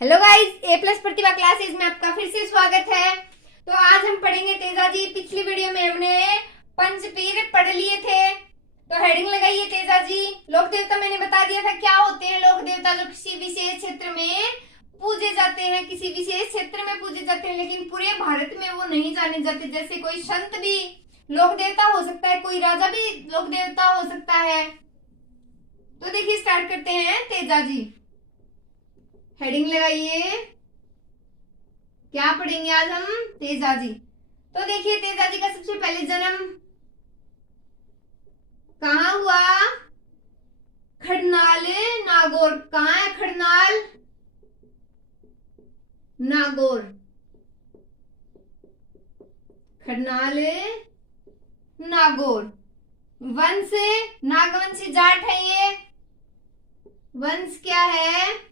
Hello guys, ए plus प्रतिभा classes में आपका फिर से स्वागत है। तो आज हम पढ़ेंगे तेजाजी। पिछली वीडियो में हमने पंचपीर पढ़ लिए थे, तो हेडिंग लगाइए तेजाजी। लोक देवता मैंने बता दिया था क्या होते हैं लोक देवता, जो किसी विशेष क्षेत्र में पूजे जाते हैं, किसी विशेष क्षेत्र में पूजे जाते हैं, लेकिन पूरे भारत में वो नहीं जाने जाते। जैसे कोई संत भी लोक देवता हो सकता है, कोई राजा भी लोक देवता हो सकता है। तो देखिए स्टार्ट करते हैं तेजाजी। हेडिंग लगाइए, क्या पढ़ेंगे आज हम? तेजाजी। तो देखिए तेजाजी का सबसे पहले जन्म कहाँ हुआ? खड़नाल नागौर। कहाँ है खड़नाल? नागौर। खड़नाल नागौर। वंश नागवंशी जाट है ये। वंश क्या है?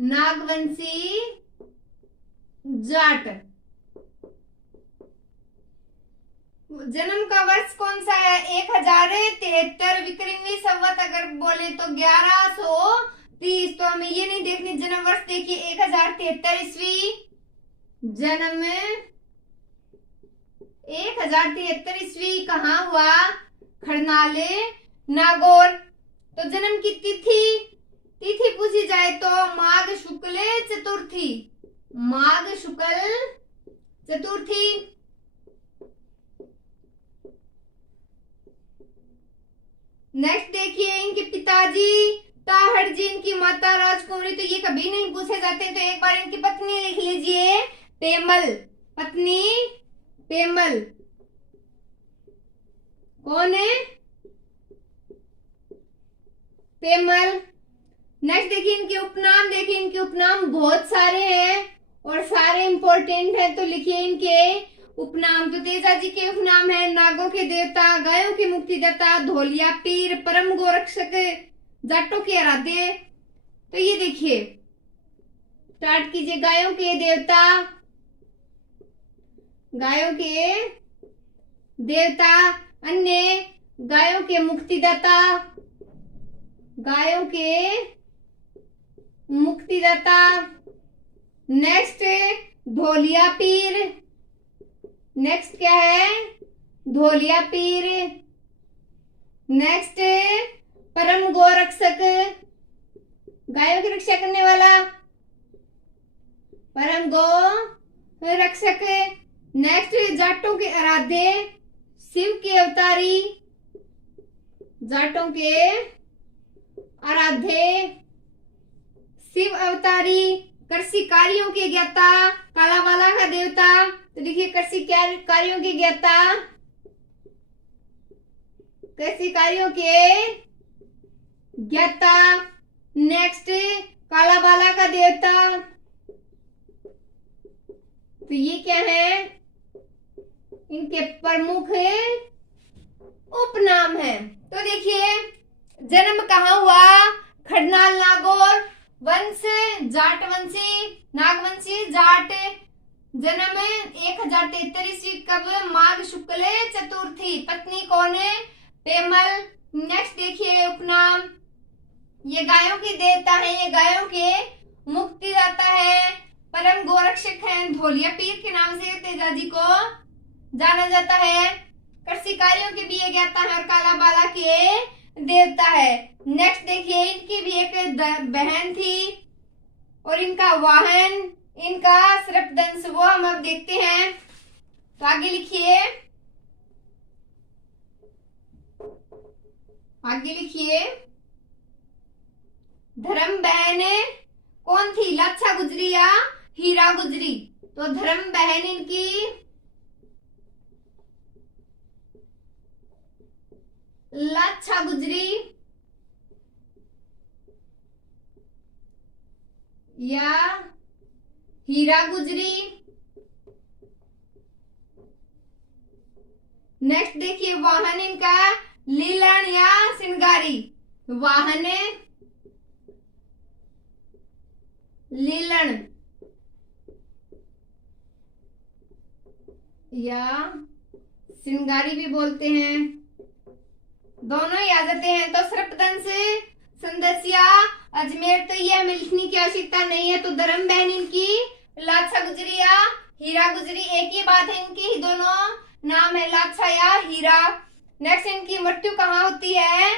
नागवंशी जाट। जन्म का वर्ष कौन सा है? 1073 विक्रमी संवत। अगर बोले तो 1130। तो हमें ये नहीं देखनी जन्म वर्ष, देखिए 1073 ईस्वी। जन्म 1073 ईस्वी कहाँ हुआ? खड़नाल नागौर। तो जन्म की तिथि पूछी जाए तो माघ शुक्ल चतुर्थी। माघ शुक्ल चतुर्थी। नेक्स्ट देखिए इनके पिताजी ताहड़ जी, इनकी माता राजकुमारी। तो ये कभी नहीं पूछे जाते, तो एक बार इनकी पत्नी लिख लीजिए, पेमल। पत्नी पेमल कौन है? पेमल। नेक्स्ट देखिए इनके उपनाम। देखिए इनके उपनाम बहुत सारे हैं और सारे इंपॉर्टेंट हैं, तो लिखिए इनके उपनाम। तो तेजाजी के उपनाम है नागों के देवता, गायों के मुक्तिदाता, धोलिया पीर, परम गोरक्षक, जाटों के आराध्य। तो ये देखिए स्टार्ट कीजिए। गायों के देवता, गायों के देवता, अन्य गायों के मुक्तिदाता, गायों के मुक्तिदाता। नेक्स्ट धोलिया पीर। नेक्स्ट क्या है? धोलिया पीर। नेक्स्ट परम गोरक्षक, गायों की रक्षा करने वाला, परम गो रक्षक। नेक्स्ट जाटों के आराध्य, शिव के अवतारी, जाटों के आराध्य शिव अवतारी। कृषि कार्यों के ज्ञाता, कालाबाला का देवता। तो देखिए कृषि कार्यों के ज्ञाता, कृषि कार्यों के ज्ञाता। नेक्स्ट कालाबाला का देवता। तो ये क्या है? इनके प्रमुख उपनाम है। तो देखिए जन्म कहाँ हुआ? खड़नाल नागौर। वंश जाट वंशी, नागवंशी जाट। जन्म 1073 ईस्वी। कब? माघ शुक्ल चतुर्थी। पत्नी कौन है? पेमल। नेक्स्ट देखिए उपनाम, ये गायों के देवता है, ये गायों के मुक्तिदाता है, परम गोरक्षक है, धोलिया पीर के नाम से तेजाजी को जाना जाता है। कृषि कार्यों के भी ये ज्ञाता है और कालाबाला के देवता है। नेक्स्ट देखिए इनकी भी एक बहन थी और इनका वाहन, इनका सर्पदंश, वो हम अब देखते हैं। तो आगे लिखिए, आगे लिखिए। धर्म बहन कौन थी? लाच्छा गुजरी या हीरा गुजरी? तो धर्म बहन इनकी लाच्छा गुजरी या हीरा गुजरी। नेक्स्ट देखिए वाहन इनका लीलन या सिंगारी। वाहन लीलन या सिंगारी भी बोलते हैं, दोनों ही आ जाते हैं। तो सर्पदंश, संदस्या अजमेर तो ये हमें लिखने की आवश्यकता नहीं है। तो धर्म बहन इनकी लाछा गुजरी या हीरा गुजरी, एक ही बात है, इनकी दोनों नाम है लाछा या हीरा। नेक्स्ट, इनकी मृत्यु कहाँ होती है?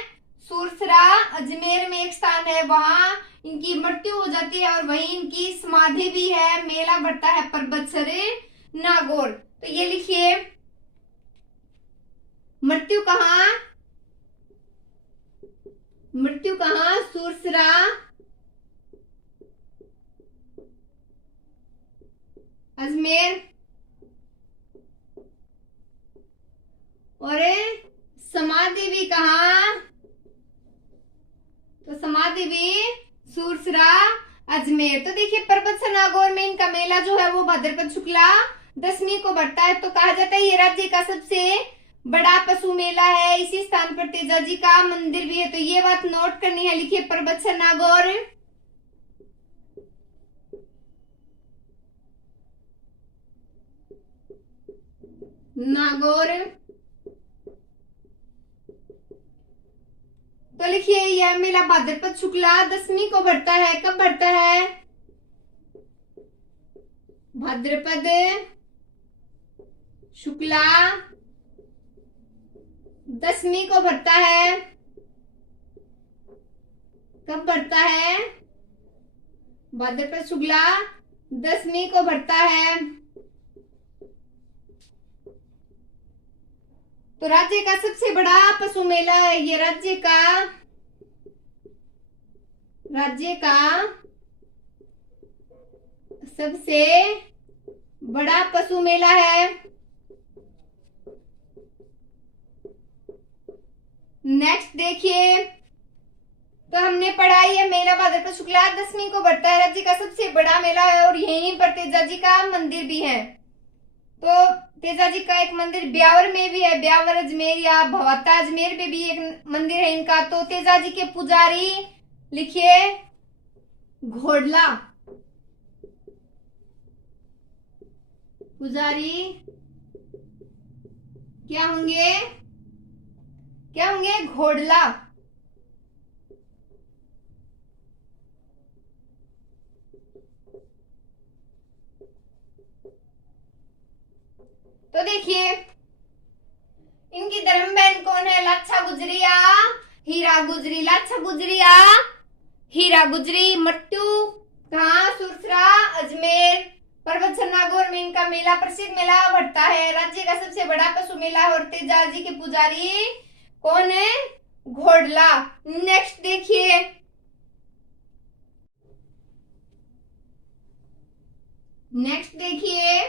सुरसरा अजमेर में एक स्थान है, वहां इनकी मृत्यु हो जाती है और वहीं इनकी समाधि भी है। मेला बढ़ता है परबतसर नागौर। तो ये लिखिए, मृत्यु कहाँ? मृत्यु कहाँ? सुरसरा अजमेर। और समाधि भी कहाँ? तो समाधि भी सुरसरा अजमेर। तो देखिए, परबतसर नागौर में इनका मेला जो है वो भाद्रपद शुक्ला दशमी को बढ़ता है। तो कहा जाता है ये राज्य का सबसे बड़ा पशु मेला है। इसी स्थान पर तेजाजी का मंदिर भी है। तो ये बात नोट करनी है, लिखिए परबतसर नागौर। नागौर। तो लिखिए, यह मेला भाद्रपद शुक्ला दशमी को बढ़ता है। कब बढ़ता है? भाद्रपद शुक्ला दशमी को बढ़ता है। कब बढ़ता है? भाद्रपद शुक्ला दशमी को बढ़ता है। तो राज्य का सबसे बड़ा पशु मेला है ये। राज्य का सबसे बड़ा पशु मेला है। नेक्स्ट देखिए, तो हमने पढ़ा ये मेला भाद्रपद शुक्ला दशमी को बढ़ता है, राज्य का सबसे बड़ा मेला है और यहीं पर तेजाजी का मंदिर भी है। तो तेजाजी का एक मंदिर ब्यावर में भी है, ब्यावर अजमेर या भवाता अजमेर में भी एक मंदिर है इनका। तो तेजाजी के पुजारी लिखिए घोड़ला। पुजारी क्या होंगे? क्या होंगे? घोड़ला। तो देखिए, इनकी धर्म बहन कौन है? लाछा गुजरी या हीरा गुजरी। लाछा गुजरी या हीरा गुजरी। मृत्यु कहाँ? सुरसरा अजमेर। परबतसर नागौर में इनका मेला प्रसिद्ध मेला बढ़ता है। राज्य का सबसे बड़ा पशु मेला और तेजाजी के पुजारी कौन है? घोड़ला। नेक्स्ट देखिए, नेक्स्ट देखिए,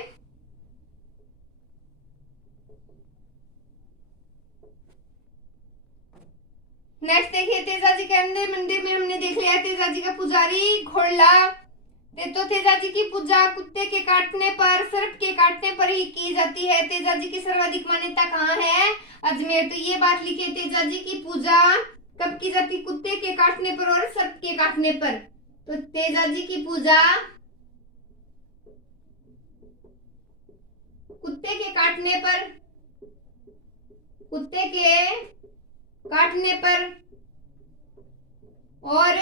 नेक्स्ट देखिए, तेजाजी के अंदर मंदिर में हमने देख लिया तेजाजी का पुजारी घोड़ला। तो तेजाजी की पूजा कुत्ते के काटने पर, सर्प के काटने पर ही की जाती है। तेजाजी की सर्वाधिक मान्यता कहाँ है? अजमेर। तो ये बात लिखिए, तेजाजी की पूजा कब की जाती? कुत्ते के काटने पर और सर्प के काटने पर। तो तेजाजी की पूजा कुत्ते के काटने पर, कुत्ते के काटने पर और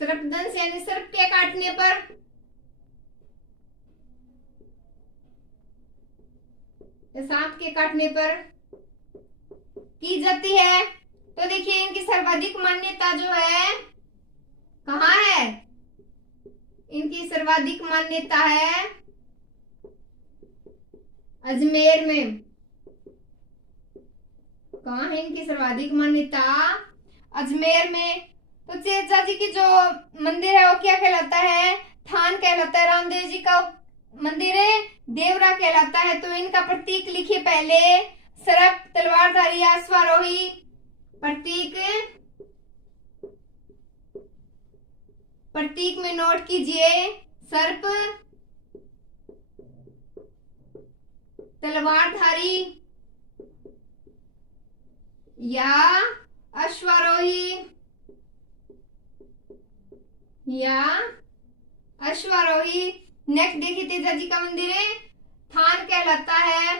सर्पदंश यानी सर्प के काटने पर, सांप के काटने पर की जाती है। तो देखिए, इनकी सर्वाधिक मान्यता जो है कहाँ है? इनकी सर्वाधिक मान्यता है अजमेर में। कहाँ है इनकी सर्वाधिक मान्यता? अजमेर में। तो तेजाजी की जो मंदिर है वो क्या कहलाता है? थान कहलाता है। रामदेव जी का मंदिर है देवरा कहलाता है। तो इनका प्रतीक लिखिए पहले, सर्प, तलवारधारी, अश्वारोही। प्रतीक में नोट कीजिए सर्प, तलवारधारी या अश्वारोही या अश्वारोही। नेक्स्ट देखिए, तेजाजी का मंदिर है थान कहलाता है।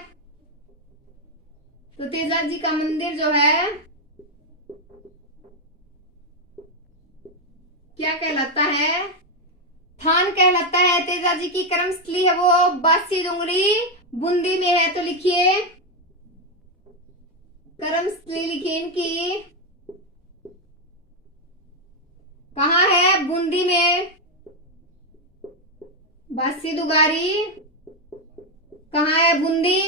तो तेजाजी का मंदिर जो है क्या कहलाता है? थान कहलाता है। तेजाजी की कर्मस्थली है वो बासी डूंगरी बूंदी में है। तो लिखिए कर्मस्थली, लिखिए इनकी कहाँ है? बूंदी में। बासी दुगारी कहाँ है? बूंदी।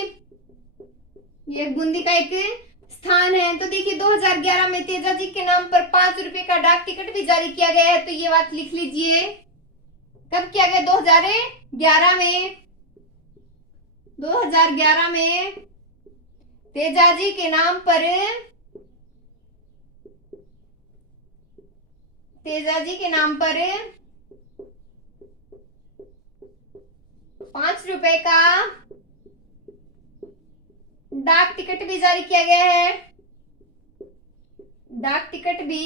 ये बूंदी का एक स्थान है। तो देखिए 2011 में तेजाजी के नाम पर 5 रुपए का डाक टिकट भी जारी किया गया है। तो ये बात लिख लीजिए। कब किया गया? 2011 में। 2011 में तेजाजी के नाम पर, तेजाजी के नाम पर 5 रुपए का डाक टिकट भी जारी किया गया है। डाक टिकट भी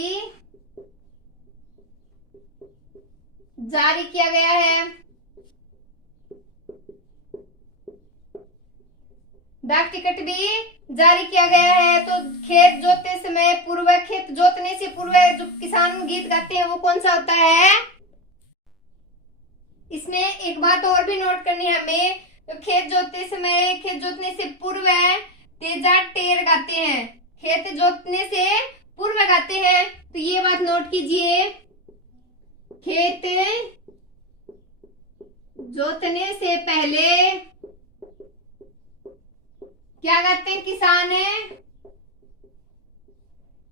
जारी किया गया है। डाक टिकट भी जारी किया गया है। तो खेत जोतते समय पूर्व, खेत जोतने से पूर्व जो किसान गीत गाते हैं वो कौन सा होता है? इसमें एक बात और भी नोट करनी है हमें। तो खेत जोतते समय, खेत जोतने से पूर्व तेजा टेर गाते हैं। खेत जोतने से पूर्व गाते हैं। तो ये बात नोट कीजिए। खेत जोतने से पहले क्या गाते हैं किसान?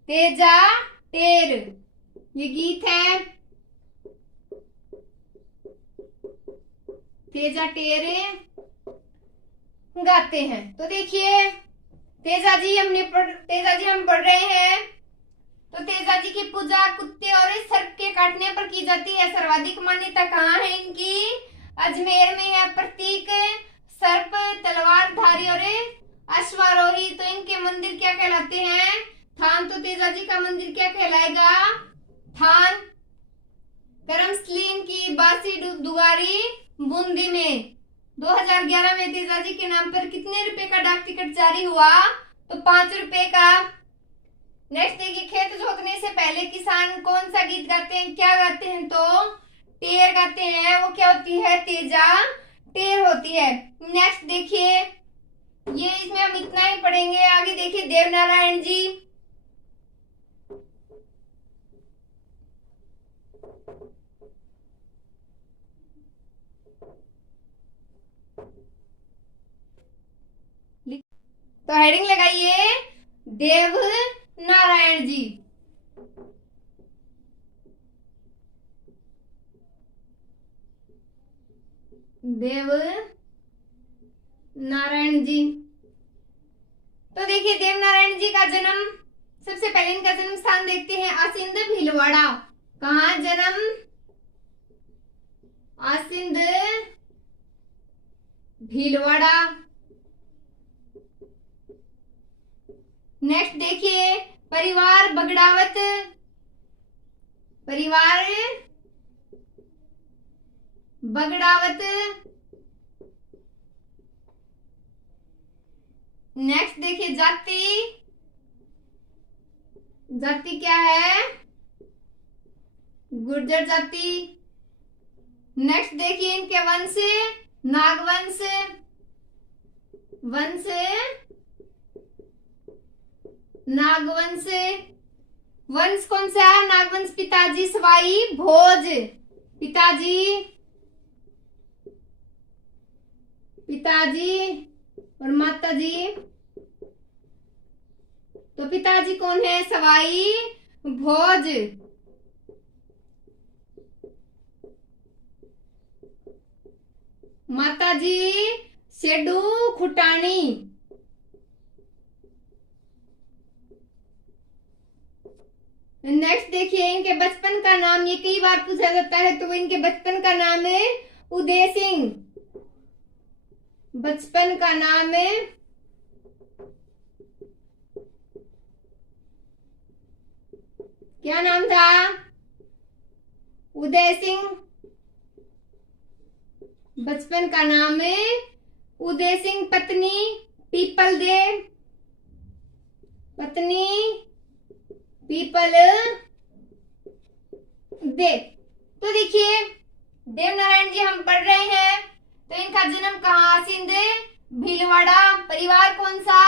तेजा टेर, ये गीत है। तेजा टेर गाते हैं। तो देखिए तेजाजी हम पढ़ रहे हैं। तो तेजाजी की पूजा कुत्ते और सर्प के काटने पर की जाती है। सर्वाधिक मान्यता कहाँ है इनकी? अजमेर में है। प्रतीक सर्प, तलवारधारी और अश्वारोही। तो इनके मंदिर क्या कहलाते हैं? थान। तो तेजाजी का मंदिर क्या कहलाएगा? थान। कर्मस्थली इनकी बासी दुगारी बूंदी में। 2011 में तेजाजी के नाम पर कितने रुपए का डाक टिकट जारी हुआ? तो 5 रुपए का। नेक्स्ट देखिए खेत जोतने से पहले किसान कौन सा गीत गाते हैं? क्या गाते हैं? तो टेर गाते हैं। वो क्या होती है? तेजा टेर होती है। नेक्स्ट देखिए, ये इसमें हम इतना ही पढ़ेंगे। आगे देखिए देवनारायण जी। तो हेडिंग लगाइए देव नारायण जी। देव नारायण जी। तो देखिए देवनारायण जी का जन्म, सबसे पहले इनका जन्म स्थान देखते हैं। आसिंद भीलवाड़ा। कहाँ जन्म? आसिंद भीलवाड़ा। नेक्स्ट देखिए परिवार बगड़ावत। परिवार बगड़ावत। नेक्स्ट देखिए जाति। जाति क्या है? गुर्जर जाति। नेक्स्ट देखिए इनके वंश, नागवंश। वंश नागवंश। वंश कौन सा है? नागवंश। पिताजी सवाई भोज। पिताजी और माताजी। तो पिताजी कौन है? सवाई भोज। माताजी सेडू खुटानी। नेक्स्ट देखिए इनके बचपन का नाम, ये कई बार पूछा जाता है। तो इनके बचपन का नाम है उदय सिंह। बचपन का नाम है क्या नाम था? उदय सिंह। बचपन का नाम है उदय सिंह। पत्नी पीपल देव। पत्नी पीपल दे। तो देखिए देवनारायण जी हम पढ़ रहे हैं, तो इनका जन्म कहाँ? आसिंद भीलवाड़ा। परिवार कौन सा?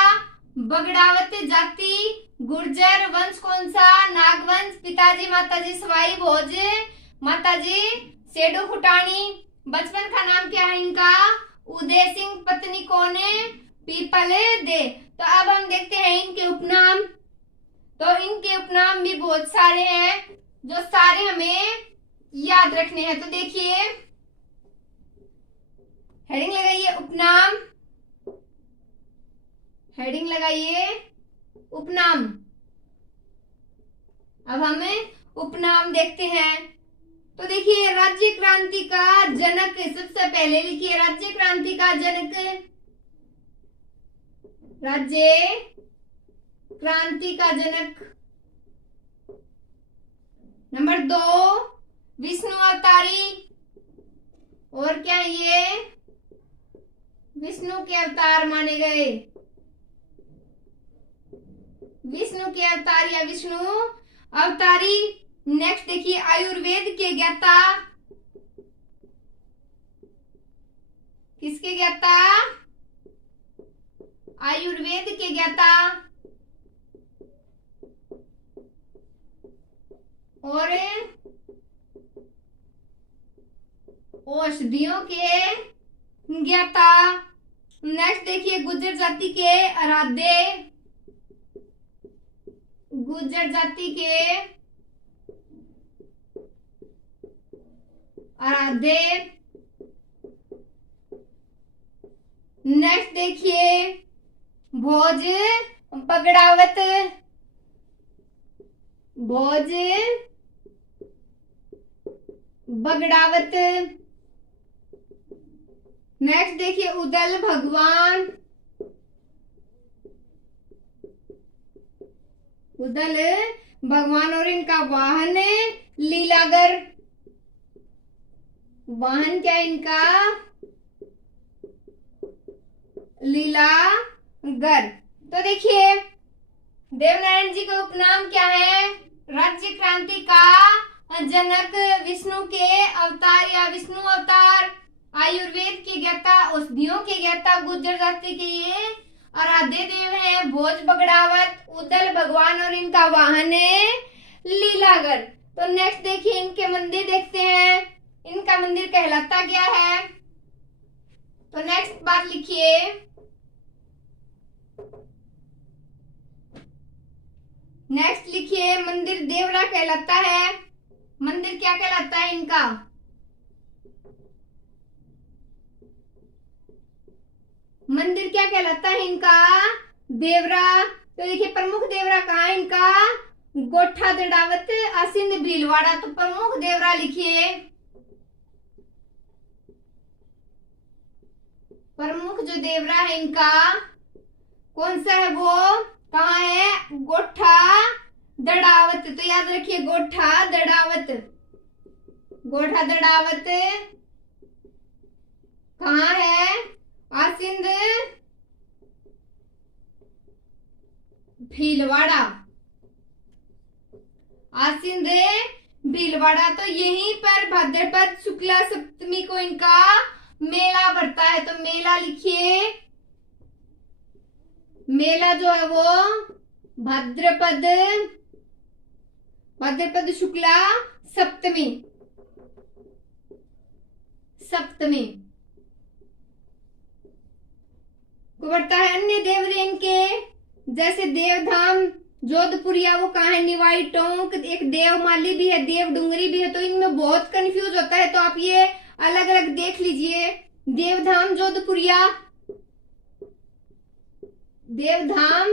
बगड़ावत जाति। गुर्जर वंश कौन सा? नागवंश। पिताजी माताजी सवाई भोज, माताजी सेडो खुटानी। बचपन का नाम क्या है इनका? उदय सिंह। पत्नी कौन है? People they. तो अब हम देखते हैं इनके उपनाम। तो इनके उपनाम भी बहुत सारे हैं जो सारे हमें याद रखने हैं। तो देखिए हेडिंग लगाइए उपनाम, हेडिंग लगाइए उपनाम। अब हमें उपनाम देखते हैं। तो देखिए राज्य क्रांति का जनक, सबसे पहले लिखिए राज्य क्रांति का जनक, राज्य क्रांति का जनक। नंबर 2 विष्णु अवतारी। और क्या ये विष्णु के अवतार माने गए? विष्णु के अवतार या विष्णु अवतारी। नेक्स्ट देखिए आयुर्वेद के ज्ञाता, किसके ज्ञाता? आयुर्वेद के ज्ञाता। और औषधियों के ज्ञाता। नेक्स्ट देखिए गुर्जर जाति के आराध्य, गुर्जर जाति के आराध्य। नेक्स्ट देखिए भोज बगड़ावत, भोज बगड़ावत। नेक्स्ट देखिए उदल भगवान, उदल भगवान। और इनका वाहन लीलागर, वाहन क्या इनका? लीलागर। तो देखिए देवनारायण जी का उपनाम क्या है? राज्य क्रांति का जनक, विष्णु के अवतार या विष्णु अवतार, आयुर्वेद के ज्ञाता, औषधियों के ज्ञाता, गुर्जर जाति के ये आराध्य देव हैं, भोज बगड़ावत, उदल भगवान। और इनका वाहन है लीलागर। तो नेक्स्ट देखिए इनके मंदिर देखते हैं, इनका मंदिर कहलाता क्या है? तो नेक्स्ट बात लिखिए नेक्स्ट लिखिए मंदिर देवरा कहलाता है। मंदिर क्या कहलाता है इनका? मंदिर क्या कहलाता है इनका? देवरा। तो देखिए प्रमुख देवरा कहाँ है इनका? गोठा दड़ावत आसिंद भीलवाड़ा। तो प्रमुख देवरा लिखिए, प्रमुख जो देवरा है इनका कौन सा है? वो कहाँ है? गोठा दड़ावत। तो याद रखिए गोठा दड़ावत, गोठा दड़ावत कहाँ है? आसिंद भीलवाड़ा, आसिंद भीलवाड़ा। तो यहीं पर भाद्रपद शुक्ला सप्तमी को इनका मेला भरता है। तो मेला लिखिए, मेला जो है वो भाद्रपद, भाद्रपद शुक्ला सप्तमी, सप्तमी को बढ़ता है। अन्य देवरे इनके जैसे देवधाम जोधपुरिया, वो कहाँ है? निवाई टोंक। एक देवमाली भी है, देव डुंगरी भी है। तो इनमें बहुत कंफ्यूज होता है, तो आप ये अलग अलग देख लीजिए। देवधाम जोधपुरिया, देवधाम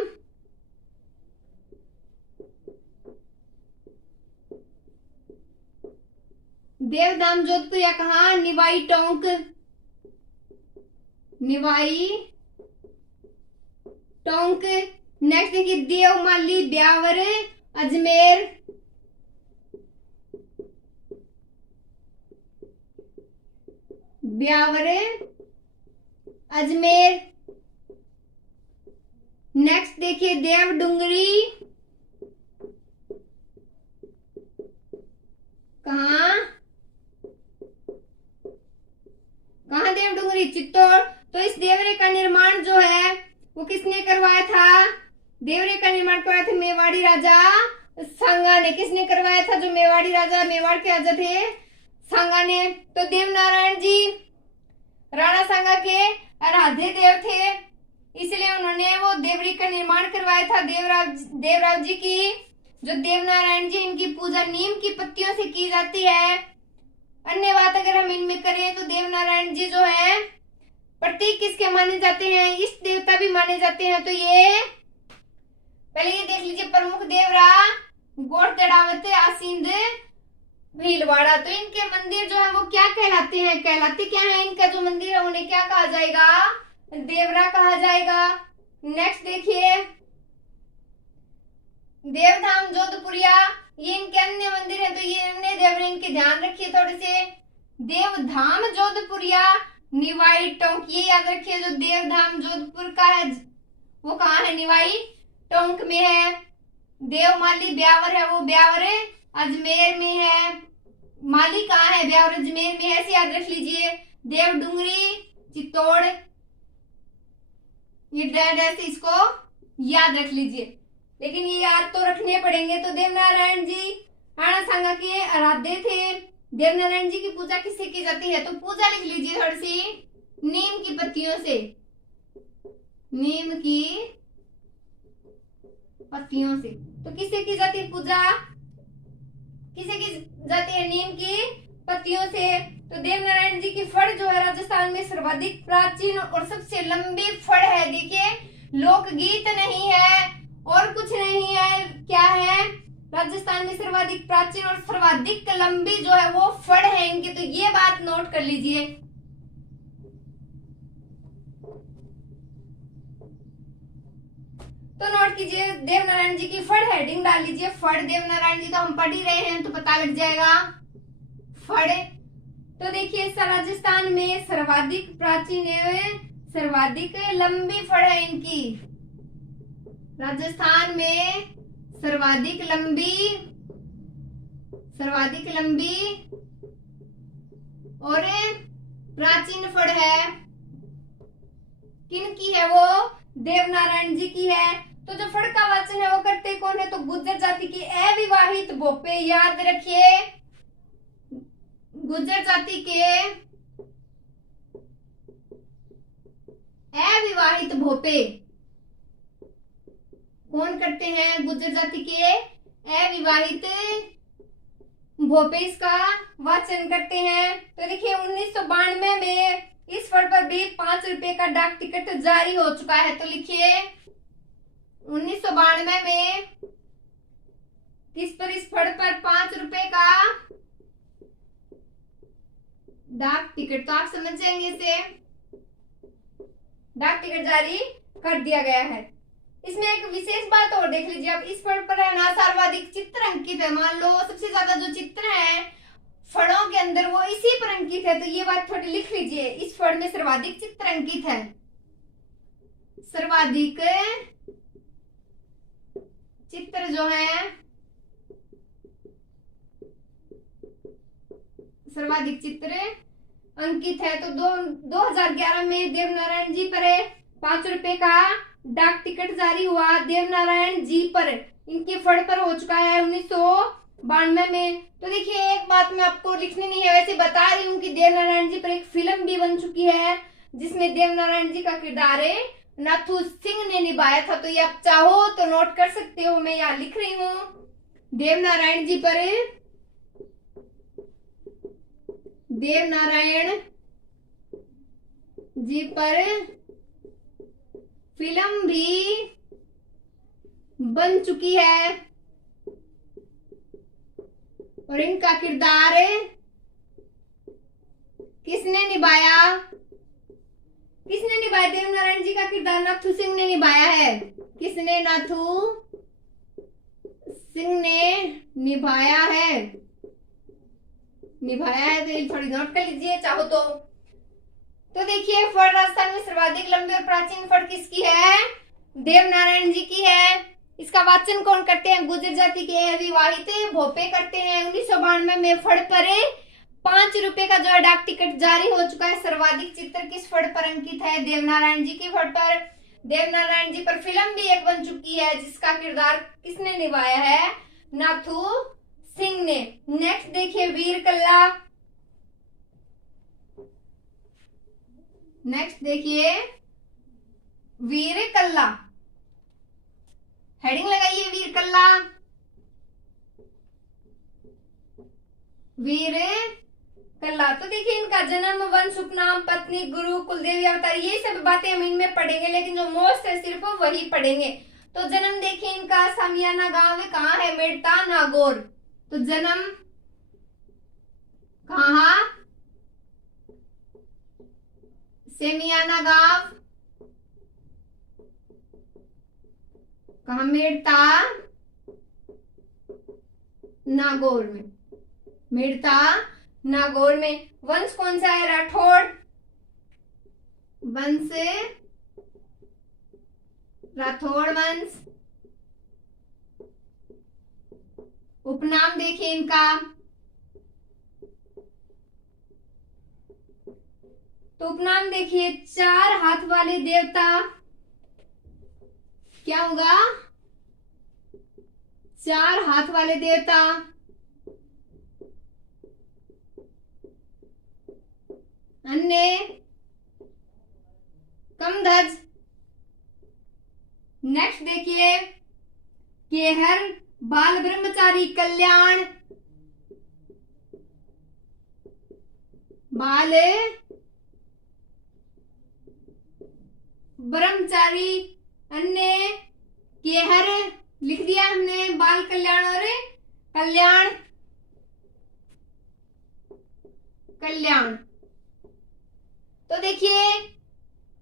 देवधाम जोधपुरिया कहाँ? निवाई टोंक, निवाई टोंक। नेक्स्ट देखिए देवमाली ब्यावर अजमेर, ब्यावर अजमेर। नेक्स्ट देखिए देव डुंगरी कहाँ कहाँ देवडुंगरी, चित्तौड़। तो इस देवरे का निर्माण जो है वो किसने करवाया था? देवरे का निर्माण करवाया था मेवाड़ी राजा सांगा ने। किसने करवाया था? जो मेवाड़ी राजा, मेवाड़ के राजा थे, सांगा ने। तो देवनारायण जी राणा सांगा के आराध्य देव थे, इसलिए उन्होंने वो देवरी का निर्माण करवाया था। देवराज जी की, जो देवनारायण जी, इनकी पूजा नीम की पत्तियों से की जाती है। अन्य बात अगर हम इनमें करें तो देवनारायण जी जो है प्रतीक किसके माने जाते हैं? इष्ट देवता भी माने जाते हैं। तो ये पहले ये देख लीजिए, प्रमुख देवरा गोड़ तड़ावत आसींद भीलवाड़ा। तो इनके मंदिर जो है वो क्या कहलाते हैं? कहलाते क्या है? इनका जो मंदिर है उन्हें क्या कहा जाएगा? देवरा कहा जाएगा। नेक्स्ट देखिए, देवधाम जोधपुरिया, ये इनके अन्य मंदिर है। तो ये अन्य देवरे इनके ध्यान रखिए थोड़े से। देवधाम जोधपुरिया निवाई टोंक, ये याद रखिए। जो देवधाम जोधपुर का है वो कहाँ है? निवाई टोंक में है। देवमाली ब्यावर है, वो ब्यावर अजमेर में है। माली कहाँ है? ब्यावर अजमेर में है, ऐसे याद रख लीजिए। देवडुंगरी चित्तौड़, ये ऐसे इसको याद रख लीजिए, लेकिन ये याद तो रखने पड़ेंगे। तो देवनारायण जी राणा सांगा के आराध्य थे। देवनारायण जी की पूजा किससे की जाती है? तो पूजा लिख लीजिए थोड़ी सी, नीम की पत्तियों से। नीम की पत्तियों से। तो किससे की जाती है पूजा? किसे की जाती है? नीम की पत्तियों से। तो देवनारायण जी की फड़ जो है राजस्थान में सर्वाधिक प्राचीन और सबसे लंबी फड़ है। देखिए, लोकगीत नहीं है और कुछ नहीं है, क्या है? राजस्थान में सर्वाधिक प्राचीन और सर्वाधिक लंबी जो है वो फड़ है इनकी। तो ये बात नोट कर लीजिए। तो नोट कीजिए, देवनारायण जी की फड़, हेडिंग डाल लीजिए फड़। देवनारायण जी तो हम पढ़ ही रहे हैं तो पता लग जाएगा फड़। तो देखिए, राजस्थान में सर्वाधिक प्राचीन एवं सर्वाधिक लंबी फड़ है इनकी। राजस्थान में सर्वाधिक लंबी और प्राचीन फड़ है। किनकी है वो? देवनारायण जी की है। तो जो फड़ का वाचन है वो करते कौन है? तो गुर्जर जाति की अविवाहित भोपे, याद रखिए। गुर्जर जाति के अविवाहित भोपे कौन करते हैं? गुर्जर जाति के अविवाहित भोपे इसका वाचन करते हैं। तो देखिए, 1992 में इस फड़ पर भी 5 रुपए का डाक टिकट जारी हो चुका है। तो लिखिए, 1992 में किस पर? इस फड़ पर 5 रुपए का डाक टिकट, तो आप समझ जाएंगे इसे, डाक टिकट जारी कर दिया गया है। इसमें एक विशेष बात और देख लीजिए आप, इस फड़ पर है ना सर्वाधिक चित्र अंकित है। मान लो सबसे ज्यादा जो चित्र है फड़ों के अंदर वो इसी पर अंकित है। तो ये बात थोड़ी लिख लीजिए, इस फड़ में सर्वाधिक चित्र अंकित है। सर्वाधिक चित्र जो है, सर्वाधिक चित्र अंकित है। तो 2011 में देवनारायण जी पर 5 रुपए का डाक टिकट जारी हुआ। देवनारायण जी पर, इनकी फड़ पर हो चुका है 1992 में। तो देखिए, एक बात मैं आपको लिखनी नहीं है, वैसे बता रही हूँ कि देवनारायण जी पर एक फिल्म भी बन चुकी है जिसमें देवनारायण जी का किरदार नाथू सिंह ने निभाया था। तो ये आप चाहो तो नोट कर सकते हो, मैं यहाँ लिख रही हूँ। देवनारायण जी पर फिल्म भी बन चुकी है और इनका किरदार किसने निभाया? देवनारायण जी का किरदार नाथू सिंह ने निभाया है। किसने? नाथू सिंह ने निभाया है। तो ये थोड़ी नोट कर लीजिए चाहो तो देखिए, फड़ राजस्थान में सर्वाधिक लंबी और प्राचीन फड़ किसकी है? देवनारायण जी की है। इसका वाचन कौन करते हैं? गुर्जर जाति के अविवाहित भोपे करते हैं। 1992 में फड़ पर 5 रुपए का जो है डाक टिकट जारी हो चुका है। सर्वाधिक चित्र किस फड़ पर अंकित है? देवनारायण जी की फड़ पर। देवनारायण जी पर फिल्म भी एक बन चुकी है जिसका किरदार किसने निभाया है? नाथू सिंह ने। नेक्स्ट देखिए वीर कल्ला। नेक्स्ट देखिए वीर कल्ला, हेडिंग लगाइए वीर कल्ला। वीर कल्ला, तो देखिए इनका जन्म, वंश, उपनाम, पत्नी, गुरु, कुलदेवी, अवतार, ये सब बातें हम इनमें पढ़ेंगे, लेकिन जो मोस्ट है सिर्फ वही पढ़ेंगे। तो जन्म देखिए इनका सामियाना गांव कहाँ है? मेड़ता नागौर। तो जन्म कहाँ? सेमियाना गांव कहाँ? मेड़ता नागौर में। मेड़ता नागौर में। वंश कौन सा है? राठौड़। वंश राठौड़ वंश। उपनाम देखिए इनका, तो उपनाम देखिए 4 हाथ वाले देवता। क्या होगा? 4 हाथ वाले देवता। अन्य कमध्वज। नेक्स्ट देखिए केहर, बाल ब्रह्मचारी, कल्याण, बाल ब्रह्मचारी, अन्य केहर लिख दिया हमने, बाल कल्याण और कल्याण। कल्याण, तो देखिए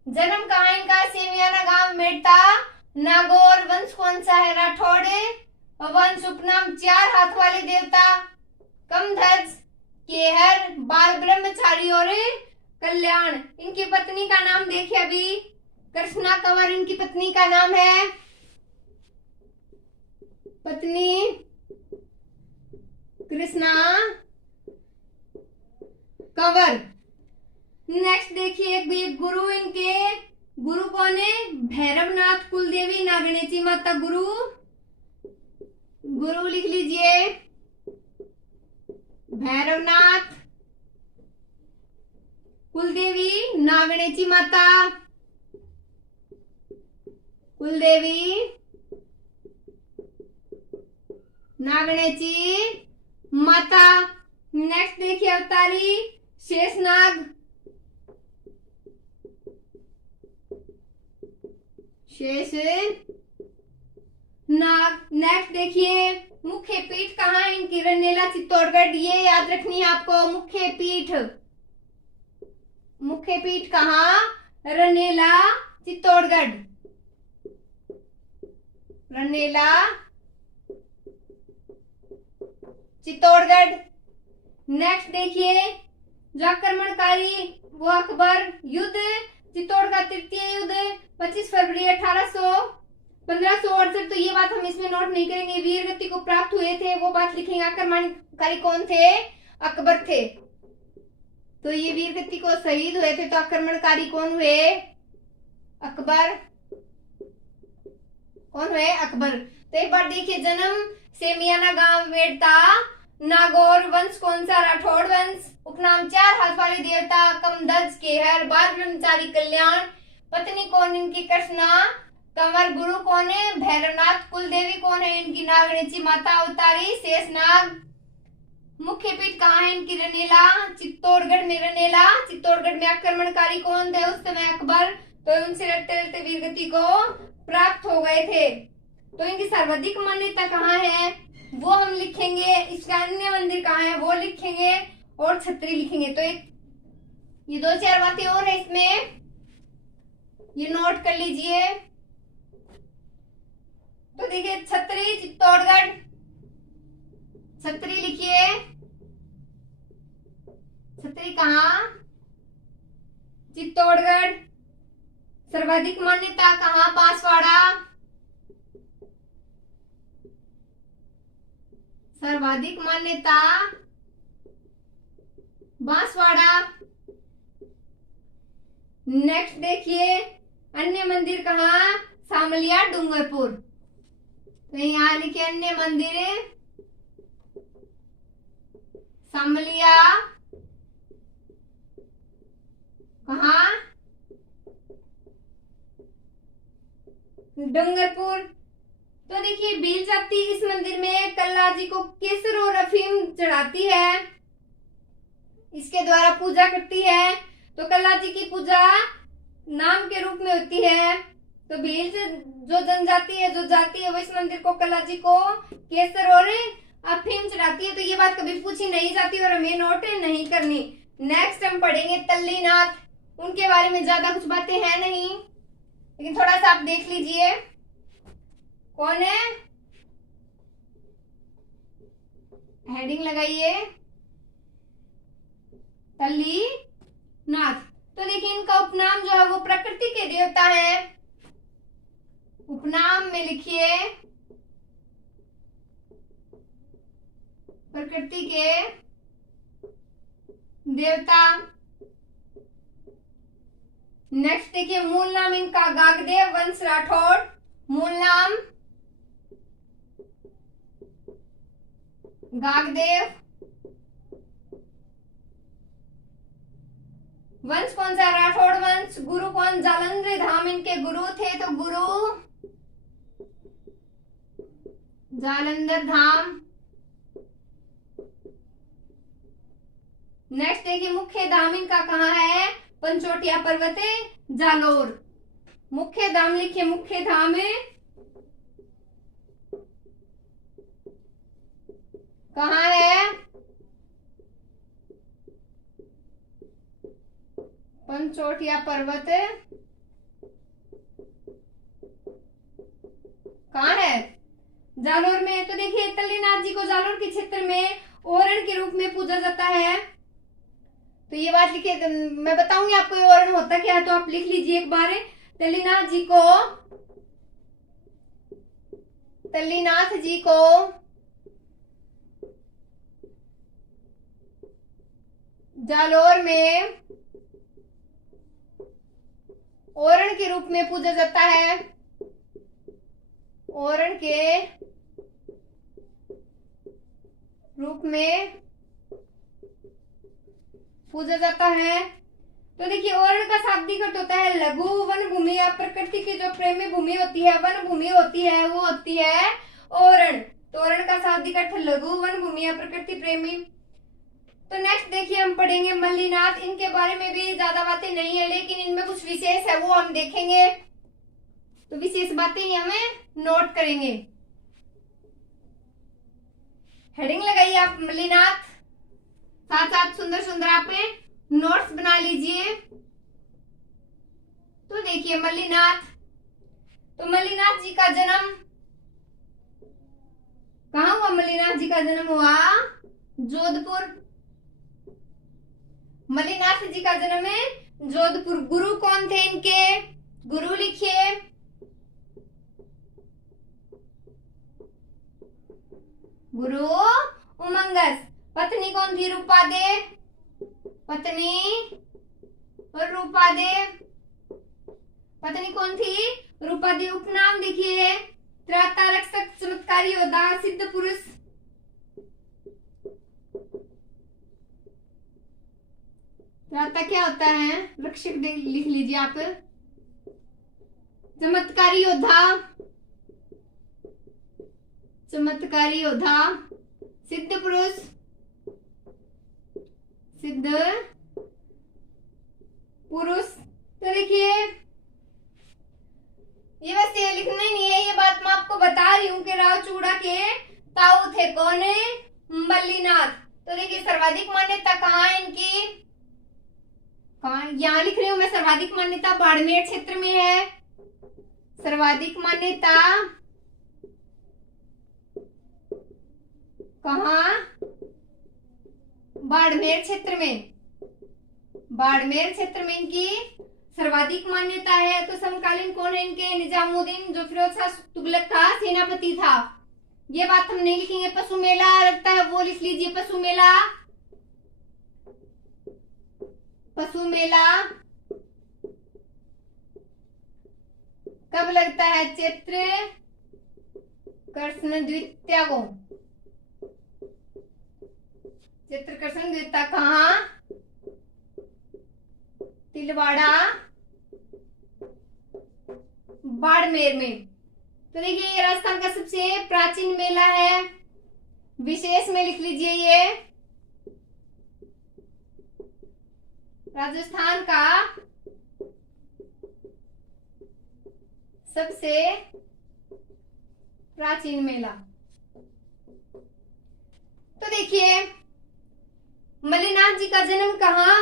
जन्म कहाँ है इनका? सेमियाना गांव, मेड़ता नागौर। वंश कौन सा है? राठौड़। वंश, उपनाम 4 हाथ वाले देवता, कमध्वज, केहर, बाल ब्रह्मचारी और कल्याण। इनकी पत्नी का नाम देखिए अभी, कृष्णा कंवर इनकी पत्नी का नाम है। पत्नी कृष्णा कंवर। नेक्स्ट देखिए एक गुरु इनके, गुरु कौन है? भैरवनाथ, कुलदेवी, नागणेची माता। गुरु, गुरु लिख लीजिए भैरवनाथ, कुलदेवी, नागणेची माता। कुलदेवी, नागणेची माता। नेक्स्ट देखिए अवतारी शेषनाग। शेष नाग। नेक्स्ट देखिए मुख्य पीठ कहाँ है इनकी? रनेला, चित्तौड़गढ़। ये याद रखनी है आपको, मुख्य पीठ। मुख्य पीठ कहाँ? रनेला, चित्तौड़गढ़। रनेला, चित्तौड़गढ़। नेक्स्ट देखिए जो आक्रमणकारी वो अकबर। युद्ध चित्तौड़ का तृतीय युद्ध 25 फरवरी 1568। तो ये बात हम इसमें नोट नहीं करेंगे। वीर गति को प्राप्त हुए थे वो बात लिखेंगे। आक्रमणकारी कौन थे? अकबर थे। तो ये वीर गति को शहीद हुए थे, तो आक्रमणकारी कौन हुए? अकबर। कौन हुए? अकबर। तो एक बार देखिए जन्म सेमियाना गांव, मेड़ता नागौर। वंश कौन सा? राठौड़ वंश। उपनाम 4 हाथ वाले देवता, कमध्वज, केहर, बाल ब्रह्मचारी, कल्याण। पत्नी कौन इनकी? कृष्णा कंवर। गुरु कौन है? भैरवनाथ। कुलदेवी कौन है इनकी? नागणेची माता। अवतारी शेषनाग। मुख्य पीठ कहाँ है इनकी? रनेला, चित्तौड़गढ़ में। रनेला, चित्तौड़गढ़ में। आक्रमणकारी कौन थे उस समय? अकबर। तो उनसे लड़ते लड़ते वीरगति को प्राप्त हो गए थे। तो इनकी सर्वाधिक मान्यता कहाँ है वो हम लिखेंगे। इसका अन्य मंदिर कहाँ है वो लिखेंगे, और छतरी लिखेंगे। तो एक ये 2-4 बातें और है इसमें, ये नोट कर लीजिए। तो देखिए छतरी, चित्तौड़गढ़। छतरी लिखिए। छतरी कहाँ? चित्तौड़गढ़। सर्वाधिक मान्यता कहाँ? बांसवाड़ा। सर्वाधिक मान्यता बांसवाड़ा। नेक्स्ट देखिए, अन्य मंदिर कहाँ? सामलिया डूंगरपुर। तो यहाँ लिखिए अन्य मंदिर सामलिया कहाँ? डूंगरपुर। तो देखिए भील जाति इस मंदिर में कल्ला जी को केसर और अफीम चढ़ाती है, इसके द्वारा पूजा करती है। तो कल्ला जी की पूजा नाम के रूप में होती है। तो भील से जो जनजाति है, जो जाति है, वो इस मंदिर को कल्ला जी को केसर और अफीम चढ़ाती है। तो ये बात कभी पूछी नहीं जाती और हमें नोट नहीं करनी। नेक्स्ट हम पढ़ेंगे तल्लीनाथ। उनके बारे में ज्यादा कुछ बातें हैं नहीं, लेकिन थोड़ा सा आप देख लीजिए कौन है। हेडिंग लगाइए तल्लीनाथ। तो देखिए इनका उपनाम जो है वो प्रकृति के देवता है। उपनाम में लिखिए प्रकृति के देवता। नेक्स्ट देखिए मूल नाम इनका गागदेव वंश राठौड़। मूल नाम गागदेव। वंश कौन सा? राठौड़ वंश। गुरु कौन? जालंधर धाम इनके गुरु थे। तो गुरु जालंधर धाम। नेक्स्ट देखिए मुख्य धाम इनका कहाँ है? पंचोटिया पर्वत जालोर। मुख्य धाम लिखिए, मुख्य धाम कहाँ है? पंचोटिया पर्वत कहाँ है? जालोर में। तो देखिए तल्लीनाथ जी को जालोर के क्षेत्र में ओरण के रूप में पूजा जाता है। तो ये बात लिखिए, मैं बताऊंगी आपको ये ओरण होता क्या है, तो आप लिख लीजिए एक बार। तल्लीनाथ जी को जालोर में ओरण के रूप में पूजा जाता है। ओरण के रूप में पूजा जाता है। तो देखिए ओरण का शाब्दिक अर्थ होता है लघु वन भूमि या प्रकृति की जो प्रेमी भूमि होती है, वन भूमि होती है, वो होती है ओरण। तो ओरण का शाब्दिक अर्थ लघु वन भूमि या प्रकृति प्रेमी। तो नेक्स्ट देखिए हम पढ़ेंगे मल्लीनाथ। इनके बारे में भी ज्यादा बातें नहीं है, लेकिन इनमें कुछ विशेष है वो हम देखेंगे। तो विशेष बातें ही हमें नोट करेंगे। हेडिंग लगाइए आप मल्लीनाथ, साथ साथ सुंदर सुंदर आप नोट्स बना लीजिए। तो देखिए मल्लीनाथ। तो मल्लीनाथ जी का जन्म कहाँ हुआ? मल्लीनाथ जी का जन्म हुआ जोधपुर। मल्लीनाथ जी का जन्म है जोधपुर। गुरु कौन थे इनके? गुरु लिखिए गुरु उमंगस। पत्नी कौन थी? रूपादे। पत्नी और रूपादे। पत्नी कौन थी? रूपादे। उपनाम देखिए त्राता रक्षक चमत्कारी योद्धा सिद्ध पुरुष। त्राता क्या होता है? रक्षक लिख लीजिए आप। चमत्कारी योद्धा, चमत्कारी योद्धा, सिद्ध पुरुष, सिद्ध पुरुष। तो देखिए ये बस ये लिखना ही नहीं है, ये बात मैं आपको बता रही हूँ कि रावचूड़ा के ताऊ थे। कौन है? मल्लीनाथ। तो देखिए सर्वाधिक मान्यता कहाँ है इनकी? कहाँ? यहाँ लिख रही हूँ मैं। सर्वाधिक मान्यता बाड़मेर क्षेत्र में है। सर्वाधिक मान्यता कहाँ? बाड़मेर क्षेत्र में। बाड़मेर क्षेत्र में इनकी सर्वाधिक मान्यता है। तो समकालीन कौन है इनके? निजामुद्दीन, जो फिरोज शाह तुगलक का सेनापति था। ये बात हम नहीं लिखेंगे। पशु मेला लगता है वो लिख लीजिए, पशु मेला। पशु मेला कब लगता है? चैत्र कृष्ण द्वितीया को। चैत्र कृष्ण द्वितीया कहाँ? तिलवाड़ा बाड़मेर में। तो देखिए ये राजस्थान का सबसे प्राचीन मेला है, विशेष में लिख लीजिए। ये राजस्थान का सबसे प्राचीन मेला। तो देखिए मल्लिनाथ जी का जन्म कहाँ?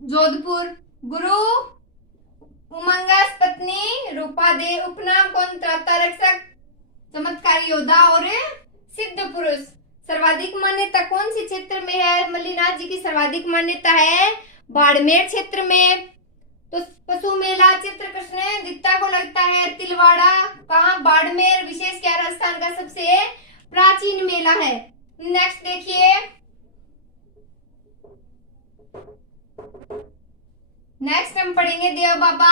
जोधपुर। गुरु उमंगस, पत्नी रूपादेव, उपनाम कौन? त्राता रक्षक, चमत्कारी योद्धा और सिद्ध पुरुष। सर्वाधिक मान्यता कौन सी क्षेत्र में है? मल्लिनाथ जी की सर्वाधिक मान्यता है बाड़मेर क्षेत्र में। तो पशु मेला चित्र कृष्ण द्वितीया को लगता है तिलवाड़ा, कहाँ? बाड़मेर। विशेष क्या? राजस्थान का सबसे प्राचीन मेला है। नेक्स्ट देखिए, नेक्स्ट हम पढ़ेंगे देव बाबा।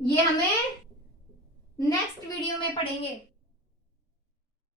ये हमें नेक्स्ट वीडियो में पढ़ेंगे।